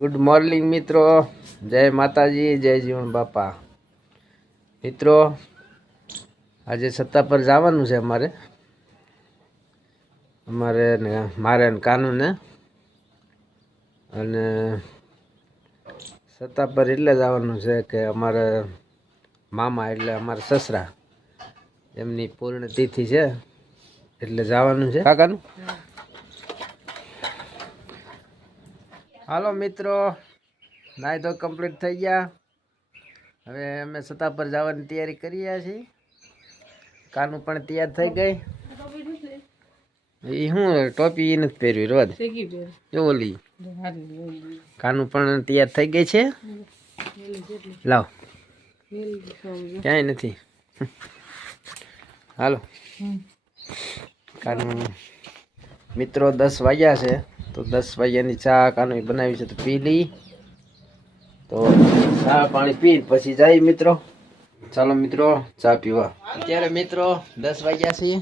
Good morning મિત્રો. જય માતાજી, જય જીવન બાપા. મિત્રો, આજે સત્તા પર જવાનું છે અમારે. અમારે ને મારે ને કાનુને અને સત્તા પર એટલે જવાનું છે કે અમારે મામા એટલે અમારા સસરા. એમની પૂર્ણ તિથિ છે. એટલે જવાનું છે. કાકાનું હાલો મિત્રો નાય તો કમ્પ્લીટ થઈ ગયા. હવે અમે સત્તા પર જવાની તૈયારી કરી રહ્યા છીએ. કાનું પણ તૈયાર થઈ ગઈ. એ શું ટોપી નથી પહેર્યું રોજ ઓલી. કાનું પણ તૈયાર થઈ ગઈ છે. લાવ. ક્યાંય નથી. હાલો. કાનું. મિત્રો દસ વાગ્યા છે. તો દસ વાગ્યાની ચા, કાનું બનાવી છે, તો પી લઈ. તો ચા પાણી પી, પછી જાય મિત્રો. ચાલો મિત્રો, ચા પીવા. અત્યારે મિત્રો દસ વાગ્યા છે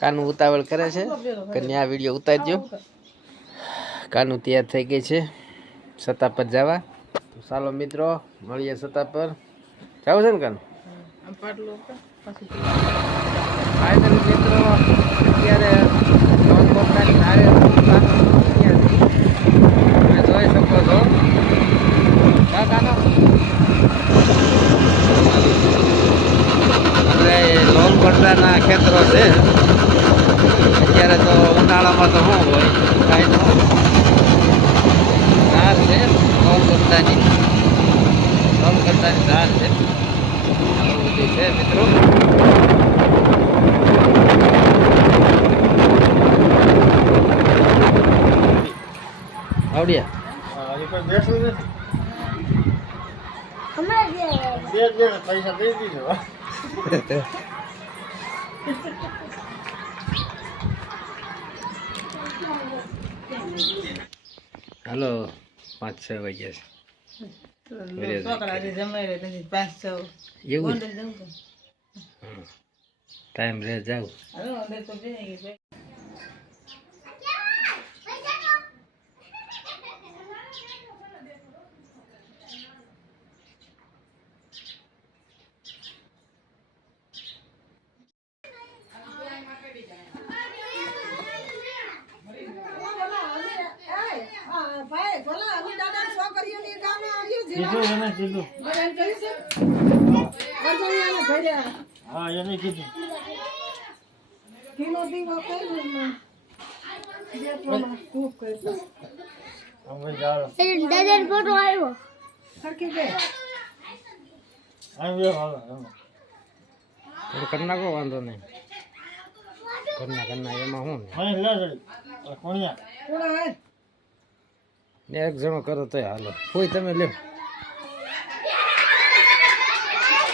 કાનું ઉતાવળ કરે છે. કન્યા વીડિયો ઉતારજો. કાનું તૈયાર થઈ ગઈ છે. સત્તા પર જવા. તો ચાલો મિત્રો, મળીએ સત્તા પર. જાવ છે ને કાનું? મિત્રો, અત્યારે પડતાના ખેતરો છે અત્યારે તો ઉનાળામાં તો શું હોય કાંઈ ન ધાર છે લોન કરતાની લોન કરતાની ધાર છે. બધી છે મિત્રો આવડ્યા પૈસા દઈ દીધો હાલો પાંચ છ વાગ્યા છે. એવું ટાઈમ રે જાવ કીધું એને કીધું હા એને કીધું. દાદા ફોટો આવ્યો હાલો એમાં. થોડું વાંધો નહીં. કરના કરના એમાં હું ને એક જણો કરો તોય હાલો. કોઈ તમે લ્યો.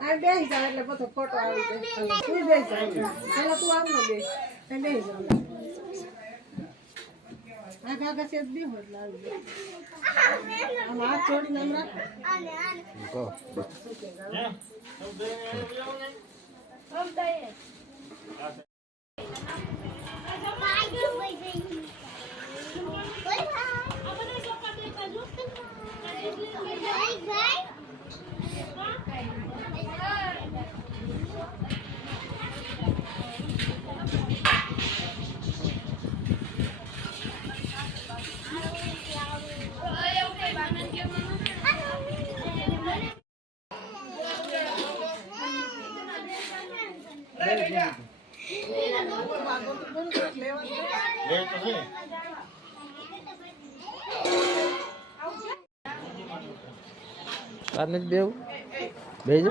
આ બેસી જાય એટલે બધો ફોટો આવી જાય તું બેસી જાય પેલા તું આમ ને બે. એ બેસી જાવ આ કાકા છે બે હોય એટલે આવી જાય આમ હાથ જોડીને આમ રાખો. બેવું બેજો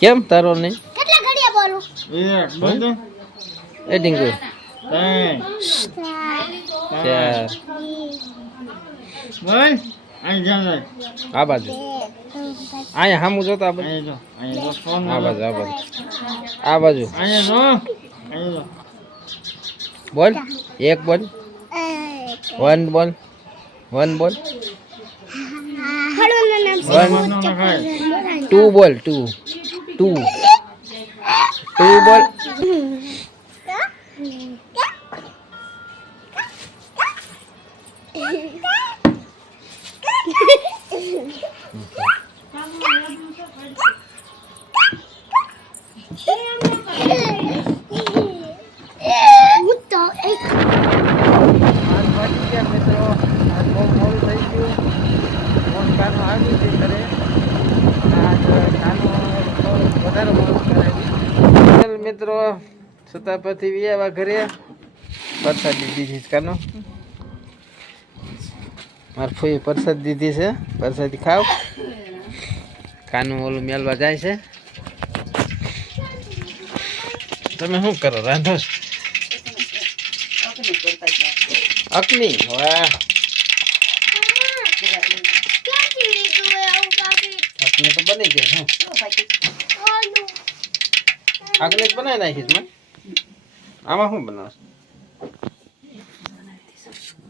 કેમ તારો નહીં કેટલા ઘડિયા બોલું? એક બધું એ ડીંગુ ત્રણ. ચાર. બોલ. અહીં ચાલ આ બાજુ. અહીંયા સામું તો આ બાજુ અહીં જો. અહીં જો. ફોન આ બાજુ આ બાજુ. આ બાજુ. અહીં જો. બોલ. એક બોલ. One ball. One ball. One. Two ball two. Two. Two ball. હું તો એક આજ વાગી ગયા મિત્રો આજ બહુ મોડું થઈ ગયું ફોન કાનો આવી છે ઘરે આજ કાનો થોડું વધારે મોડું કરાવી ચાલ મિત્રો છતાં પછી વ્યાવા ઘરે. પ્રસાદ દીધી છે કાનો. મારે ફોઈ પ્રસાદ દીધી છે. પરસાદ ખાવ. કાનું ઓલું મેલવા જાય છે. તમે શું કરો? રાંધો? અગ્નિ વાહ. અગ્નિ તો બની ગઈ હું. અગ્નિ જ બનાવી નાખીશ મેં આમાં શું બનાવશ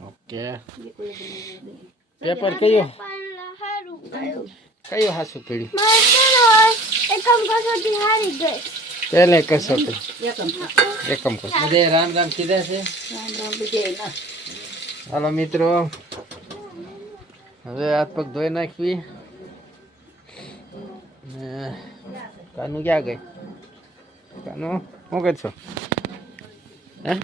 ઓકે પેપર કયો કયો હાસુ પીડી પેલે મારે એકમ કસોટી કસોટી બધે રામ રામ કીધા છે હાલો મિત્રો હવે હાથ પગ ધોઈ નાખવી ને કાનું ક્યાં ગઈ કાનું શું કરશો હે?